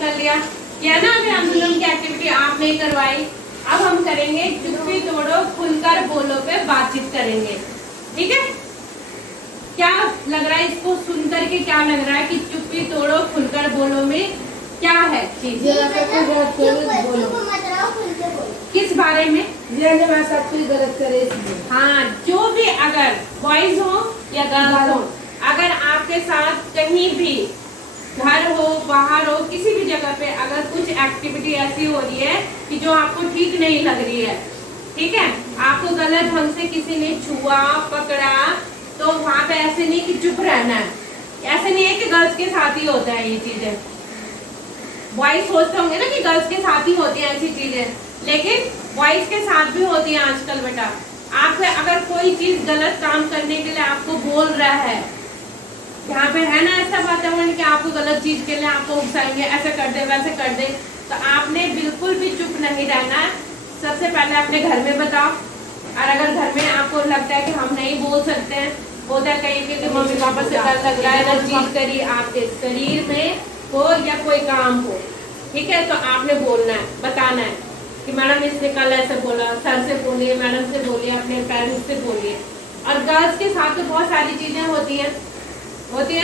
कर लिया, क्या ना अभी अनुलोम की एक्टिविटी आपने करवाई। अब हम करेंगे चुप्पी तोड़ो खुलकर बोलो पे बातचीत करेंगे, ठीक है। क्या लग रहा है इसको सुनकर के, क्या लग रहा है कि चुप्पी तोड़ो खुलकर बोलो में क्या है चीज? किस बारे में? सब कुछ गलत करे। हाँ, जो भी अगर बॉयज हो या गर्ल्स हो, अगर आपके साथ कहीं भी घर हो बाहर हो किसी भी जगह पे अगर कुछ एक्टिविटी ऐसी हो रही है कि जो आपको ठीक नहीं लग रही है, ठीक है, आपको गलत ढंग से किसी ने छुआ पकड़ा, तो वहाँ पे ऐसे नहीं कि चुप रहना है। ऐसे नहीं है कि गर्ल्स के साथ ही होता है ये चीजें। बॉयज सोचते होंगे ना कि गर्ल्स के साथ ही होती है ऐसी चीजें, लेकिन बॉयज के साथ भी होती है आजकल। बेटा आप अगर कोई चीज गलत काम करने के लिए आपको बोल रहा है, यहाँ पे है ना ऐसा वातावरण कि आपको गलत चीज के लिए आपको उकसाएंगे, ऐसे कर दे वैसे कर दे, तो आपने बिल्कुल भी चुप नहीं रहना है। सबसे पहले अपने घर में बताओ, और अगर घर में आपको लगता है कि हम नहीं बोल सकते हैं, होता है कहीं कि मम्मी पापा से डर लग रहा है, अगर चीज करी आपके शरीर में हो या कोई काम हो, ठीक है, तो आपने बोलना है, बताना है कि मैडम इसने कल ऐसे बोला, सर से बोलिए, मैडम से बोलिए, अपने पेरेंट्स से बोलिए। और गर्ल्स के साथ तो बहुत सारी चीजें होती है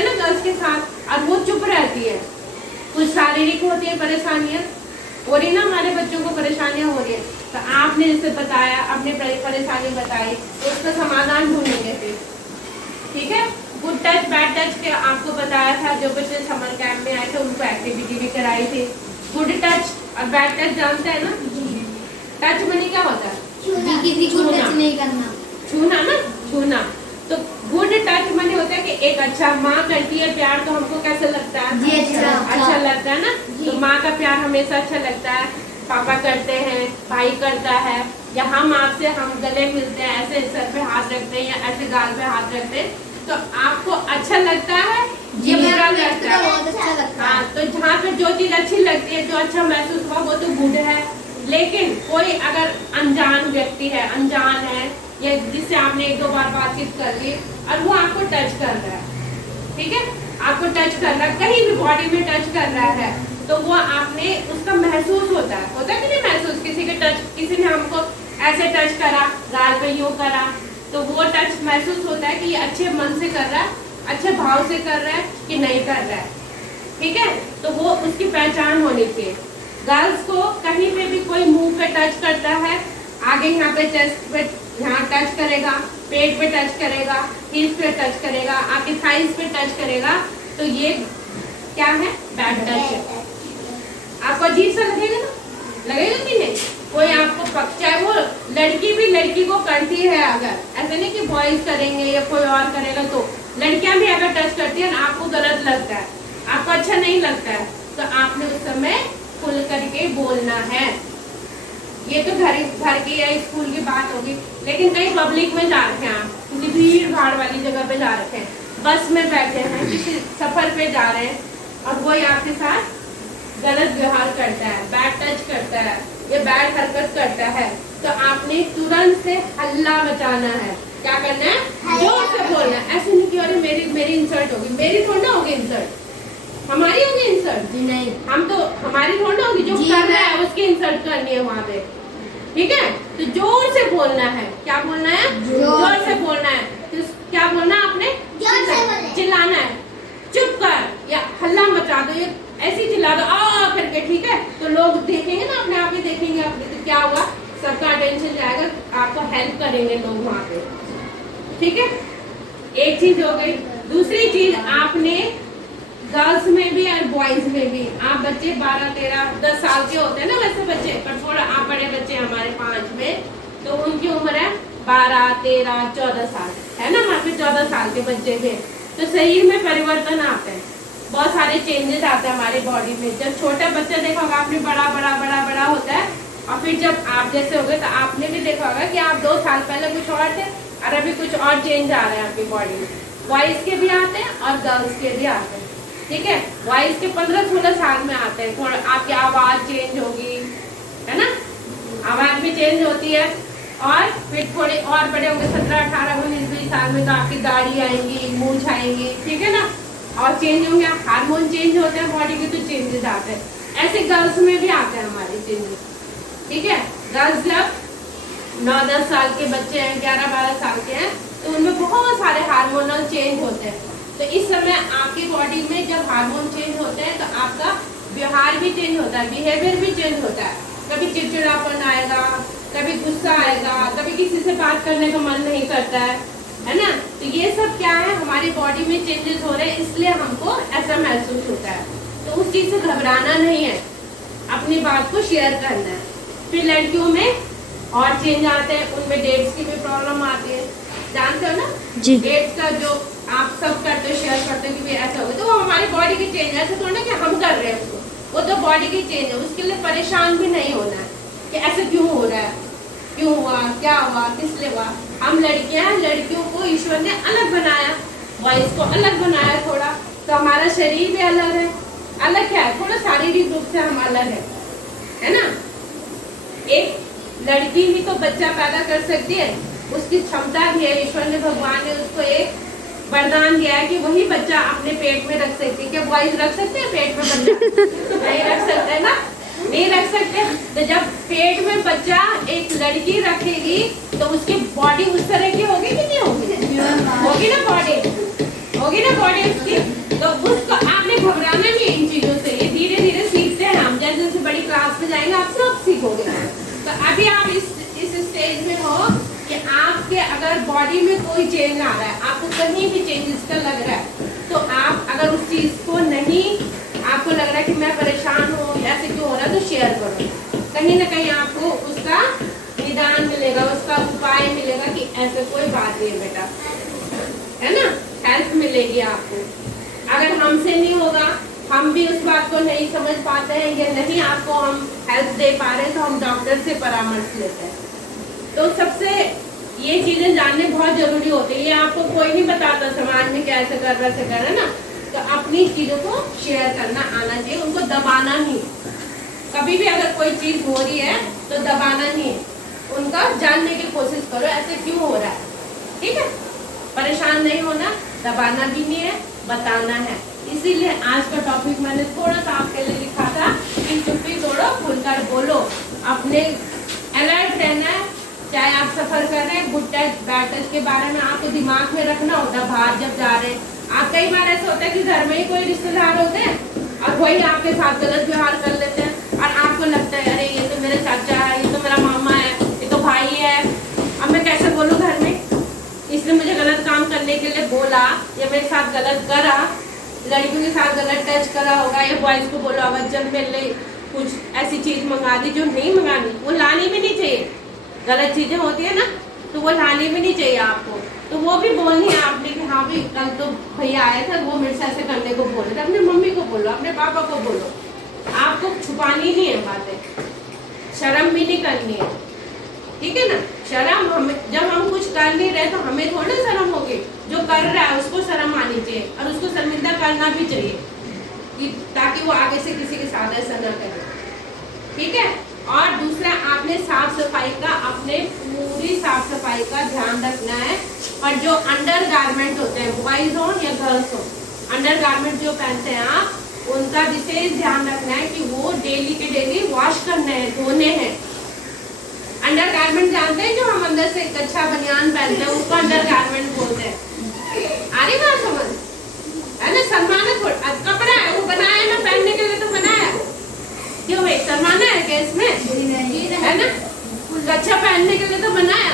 ना गर्ल्स के साथ, और वो चुप रहती है। कुछ शारीरिक होती है परेशानियां हो रही ना, हमारे बच्चों को परेशानियां हो रही है, तो आपने जैसे बताया, अपनी परेशानी बताई, तो उसका समाधान ढूंढेंगे फिर, ठीक है। गुड टच बैड टच के आपको बताया था, जो बच्चे समर कैंप में आए थे उनको एक्टिविटी भी कराई थी। गुड टच और बैड टच जानते हैं ना? टच मनी क्या होता है? किसी को टच नहीं करना, छूना ना, छूना। तो गुड टच मनी होता है कि एक अच्छा माँ करती है प्यार, तो हमको कैसे लगता है? जी अच्छा लगता है ना। तो माँ का प्यार हमेशा अच्छा लगता है। पापा करते हैं, भाई करता है, या हम आपसे हम गले मिलते हैं, ऐसे सर पे हाथ रखते हैं या ऐसे गाल पे हाथ रखते हैं, तो आपको अच्छा लगता है, ये बुरा लगता है? बहुत अच्छा लगता है। हाँ, तो जहाँ पे जो चीज अच्छी लगती है, जो अच्छा महसूस हुआ, वो तो गुड है। लेकिन कोई अगर अनजान व्यक्ति है, अनजान है, या जिससे आपने एक दो बार बातचीत कर ली और वो आपको टच कर रहा है, ठीक है, आपको टच कर रहा है, कहीं भी बॉडी में टच कर रहा है, तो वो आपने उसका महसूस होता है कि नहीं महसूस? किसी के टच, किसी ने हमको ऐसे टच करा, गाल पे यूं करा, तो वो टच महसूस होता है कि ये अच्छे मन से कर रहा है, अच्छे भाव से कर रहा है कि नहीं कर रहा है, ठीक है। तो वो उसकी पहचान होनी चाहिए। गर्ल्स को कहीं पे भी कोई मुंह पे टच करता है, आगे यहाँ पे चेस्ट पे यहाँ टच करेगा, पेट पे टच करेगा, हिप्स पे टच करेगा, आपके थाइस पे टच करेगा, तो ये क्या है? बैड टच है। आपको अजीब सा लगेगा ना, लगेगा कि नहीं? कोई आपको चाहे वो लड़की भी लड़की को करती है, अगर ऐसे नहीं कि बॉयज करेंगे या कोई और करेगा, तो लड़कियां भी अगर टच करती है ना, आपको गलत लगता है, आपको अच्छा नहीं लगता है, तो आपने उस समय खुल करके बोलना है। ये तो घर की या स्कूल की बात होगी, लेकिन कहीं पब्लिक में जा रखे हैं आप, किसी भीड़ भाड़ वाली जगह पे जा रखे हैं, बस में बैठे हैं, किसी सफर पे जा रहे हैं, और कोई आपके साथ गलत व्यवहार करता है, बैड टच करता है, ये बैड हरकत करता है, तो आपने तुरंत से हल्ला मचाना है। क्या करना है? जोर से बोलना है। ऐसे नहीं कि अरे मेरी इंसल्ट होगी, मेरी थोड़ी ना होगी इंसल्ट, हमारी होगी इंसल्ट? नहीं, हम तो हमारी थोड़ी ना होगी, जो कर रहा है उसकी इंसल्ट करनी है वहाँ पे, ठीक है। तो जोर से बोलना है। क्या बोलना है? जोर से बोलना है। तो क्या बोलना आपने? चिल्लाना है, चुप कर या हल्ला मचा दो, ये ऐसी चिल्ला दो आ करके, ठीक है। तो लोग देखेंगे ना, अपने आप ही देखेंगे, अपने तो क्या हुआ, सबका अटेंशन जाएगा, आपको हेल्प करेंगे लोग वहाँ पे, ठीक है। एक चीज हो गई। दूसरी चीज, आपने गर्ल्स में भी और बॉयज में भी, आप बच्चे 12, 13, 10 साल के होते हैं ना वैसे बच्चे, पर थोड़ा आप बड़े बच्चे हमारे 5 में, तो उनकी उम्र है 12, 13, 14 साल, है ना, हमारे 14 साल के बच्चे भी। तो शरीर में परिवर्तन आते हैं, बहुत सारे चेंजेस आते हैं हमारी बॉडी में। जब छोटा बच्चा देखा होगा आपने, बड़ा बड़ा बड़ा बड़ा होता है, और फिर जब आप जैसे हो गए, तो आपने भी देखा होगा कि आप 2 साल पहले कुछ और थे और अभी कुछ और चेंज आ रहे हैं आपकी बॉडी में। बॉयज के भी आते हैं और गर्ल्स के भी आते हैं, ठीक है। बॉयज के 15-16 साल में आते हैं, थोड़ा आपकी आवाज चेंज होगी, है ना, आवाज भी चेंज होती है, और फिर थोड़े और बड़े होंगे 17, 18, 19, 20 साल में, तो आपकी दाढ़ी आएंगी, मूंछ आएंगी, ठीक है ना, और चेंज होंगे, हार्मोन चेंज होते हैं बॉडी के, तो चेंजेस आते हैं। ऐसे गर्ल्स में भी आते हैं हमारे चेंजेस, ठीक है। गर्ल्स जब 9-10 साल के बच्चे हैं, 11-12 साल के हैं, तो उनमें बहुत सारे हार्मोनल चेंज होते हैं। तो इस समय आपकी बॉडी में जब हार्मोन चेंज होते हैं तो आपका व्यवहार भी चेंज होता है, बिहेवियर भी चेंज होता है। कभी चिड़चिड़ापन आएगा, कभी गुस्सा आएगा, कभी किसी से बात करने का मन नहीं करता है ना। तो ये सब क्या है, हमारी बॉडी में चेंजेस हो रहे हैं, इसलिए हमको ऐसा महसूस होता है। तो उस चीज़ से घबराना नहीं है, अपनी बात को शेयर करना है। फिर लड़कियों में और चेंज आते हैं, उनमें डेट्स की भी प्रॉब्लम आती है, जानते हो ना जी। डेट्स का जो आप सब करते हो, शेयर करते हो कि भाई ऐसा हो गया, तो वो हमारी बॉडी की चेंज है। ऐसा थोड़ा ना कि हम कर रहे हैं उसको, वो तो बॉडी की चेंज है। उसके लिए परेशान भी नहीं होना है कि ऐसे क्यों हो रहा है, क्यों हुआ, क्या हुआ, किस लिए हुआ। हम लड़कियां, लड़कियों को ईश्वर ने अलग बनाया, बॉयज को अलग बनाया थोड़ा, तो हमारा शरीर भी अलग है। अलग क्या है, थोड़ा शारीरिक रूप से हम अलग है ना। एक लड़की ही तो बच्चा पैदा कर सकती है, उसकी क्षमता भी है। ईश्वर ने, भगवान ने उसको एक वरदान दिया है कि वही बच्चा अपने पेट में रख सकती है। क्या बॉयज रख सकते हैं पेट में बच्चा? नहीं रख सकते ना, नहीं रख सकते। तो जब पेट में बच्चा एक लड़की रखेगी तो उसकी बॉडी उस तरह की होगी कि नहीं होगी? होगी ना बॉडी, होगी ना बॉडी उसकी। तो उसको आपने घबराना नहीं इन चीजों से, ये धीरे धीरे सीखते हैं हम। जैसे जैसे बड़ी क्लास में जाएंगे आप सब सीखोगे। तो अभी आप इस स्टेज में हो कि आपके अगर बॉडी में कोई चेंज आ रहा है, आपको कहीं भी चेंज इसका लग रहा है, तो आप अगर उस चीज को नहीं, आपको लग रहा है कि मैं परेशान हूँ, ऐसे क्यों हो रहा है, तो शेयर करो। कहीं ना कहीं आपको उसका निदान मिलेगा, उसका उपाय मिलेगा कि ऐसे कोई बात नहीं है बेटा, है ना। हेल्प मिलेगी आपको। अगर हमसे नहीं होगा, हम भी उस बात को नहीं समझ पाते हैं या नहीं आपको हम हेल्प दे पा रहे हैं, तो हम डॉक्टर से परामर्श लेते हैं। तो सबसे ये चीजें जानने बहुत जरूरी होती है। ये आपको कोई नहीं बताता समाज में कैसे कर वैसे कर, है ना। तो अपनी चीजों को शेयर करना आना चाहिए, उनको दबाना नहीं। कभी भी अगर कोई चीज हो रही है तो दबाना नहीं है, उनका जानने की कोशिश करो ऐसे क्यों हो रहा है, ठीक है। परेशान नहीं होना, दबाना भी नहीं है, बताना है। इसीलिए आज का टॉपिक मैंने थोड़ा सा आपके लिए लिखा था कि चुप्पी तोड़ो, खुलकर बोलो। अपने अलर्ट रहना है, चाहे आप सफर कर रहे हैं, गुड टच बैड टच के बारे में आपको दिमाग में रखना होता है। बाहर जब जा रहे हैं आप, कई बार ऐसा होता है कि घर में ही कोई रिश्तेदार होते हैं और वही आपके साथ गलत व्यवहार कर लेते हैं और आपको लगता है अरे ये तो मेरे चाचा है, ये तो मेरा मामा है, ये तो भाई है, अब मैं कैसे बोलूँ घर में, इसने मुझे गलत काम करने के लिए बोला या मेरे साथ गलत करा, लड़कियों के साथ गलत टच करा होगा या बॉयज को बोला होगा जब मेरे लिए कुछ ऐसी चीज मंगा दी जो नहीं मंगानी, वो लानी भी नहीं चाहिए। गलत चीजें होती है ना, तो वो लानी भी नहीं चाहिए आपको। तो वो भी बोलनी है आपने कि हाँ भाई कल तो भैया आया था, वो मेरे से ऐसे करने को बोल रहे थे। अपने मम्मी को बोलो, अपने पापा को बोलो। आपको छुपानी नहीं है बातें, शर्म भी नहीं करनी है, ठीक है ना। शर्म हम जब हम कुछ कर नहीं रहे तो हमें थोड़ा शर्म होगी, जो कर रहा है उसको शर्म आनी चाहिए और उसको शर्मिंदा करना भी चाहिए कि ताकि वो आगे से किसी के साथ ऐसा ना करे, ठीक है। और दूसरा, आपने साफ सफाई का, अपने पूरी साफ सफाई का ध्यान रखना है। और जो अंडर गारमेंट होते हैं, बॉयज हो या गर्ल्स हो, अंडर गारमेंट जो पहनते हैं आप, उनका विशेष ध्यान रखना है कि वो डेली के डेली वॉश करने हैं, धोने हैं। अंडर गारमेंट जानते हैं, जो हम अंदर से कच्चा बनियान पहनते हैं उसको अंडर गारमेंट बोलते हैं। आ रही बात समझ, है ना। शर्माना थोड़ा, कपड़ा है वो बनाया ना पहनने के लिए, तो बनाया क्यों भाई, शर्माना है क्या इसमें, है ना। कच्चा पहनने के लिए तो बनाया,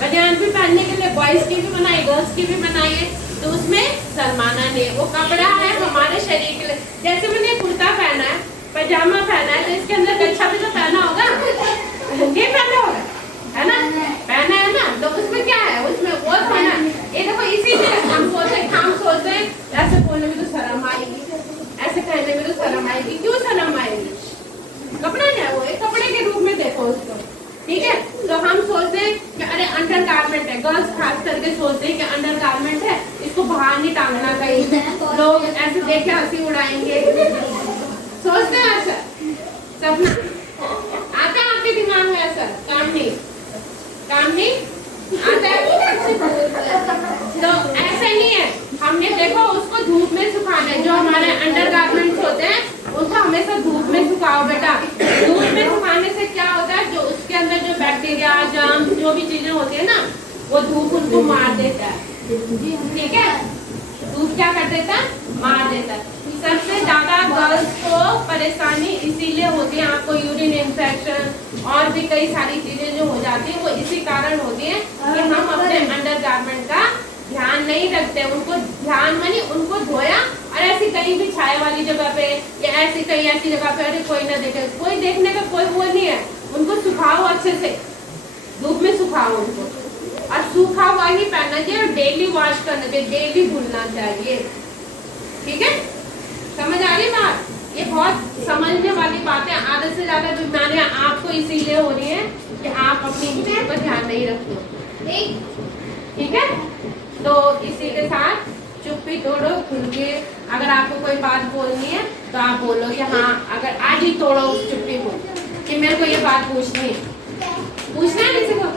बनियान भी पहनने के लिए बॉयज की भी बनाई, गर्ल्स की भी बनाई है, तो उसमें शर्माना नहीं है। वो कपड़ा है हमारे शरीर के लिए। जैसे मैंने कुर्ता पहना है, पैजामा पहना है, तो इसके अंदर कच्चा भी तो पहना होगा, नहीं पहना होगा, है ना, पहना है ना। तो उसमें क्या है, उसमें वो पहना। ये देखो, इसीलिए हम सोचते हैं ऐसे बोलने में तो शर्म आएगी, ऐसे कहने में तो शर्म आएगी। क्यों शर्म आएगी, कपड़ा नहीं है वो, एक कपड़े के रूप में देखो उसको, ठीक है। तो हम सोचते हैं कि अरे अंडर गारमेंट है, गर्ल्स खास करके सोचते हैं कि अंडर गारमेंट है, इसको बाहर नहीं टांगना कहीं, लोग ऐसे देखे हंसी उड़ाएंगे, सोचते हैं ऐसा। सपना आता है आपके दिमाग में ऐसा, काम नहीं आता है। तो ऐसा ही है, हमने देखो उसको धूप में सुखाना है। जो हमारे अंडर गारमेंट्स होते हैं उसको हमेशा धूप में जो भी चीजें होती है ना, वो धूप उनको मार देता है, ठीक है। धूप क्या कर देता है, मार देता है। सबसे ज्यादा गर्ल्स को परेशानी इसीलिए होती है, आपको यूरिन इन्फेक्शन और भी कई सारी चीजें जो हो जाती है वो इसी कारण होती है कि हम अपने अंडरगारमेंट का ध्यान नहीं रखते। उनको ध्यान मानी उनको धोया और ऐसी कहीं भी छाया वाली जगह पे या ऐसी कहीं ऐसी जगह पे, अरे कोई ना देखे, कोई देखने का कोई वो नहीं है। उनको सुखाओ अच्छे से, धूप में सुखाओ उनको, और सूखा हुआ ही पहनना चाहिए और डेली वॉश करना चाहिए, डेली धुलना चाहिए, ठीक है। समझ आ रही बात? ये बहुत समझने वाली बात है। आधे से ज्यादा बीमारियां आपको इसीलिए हो रही है कि आप अपनी चीज पर ध्यान नहीं रखते, ठीक है। तो इसी के साथ चुप्पी तोड़ो खुल के। अगर आपको कोई बात बोलनी है तो आप बोलो कि हाँ, अगर आज ही तोड़ो उस चुप्पी को कि मेरे को ये बात पूछनी है, पूछना है किसी को।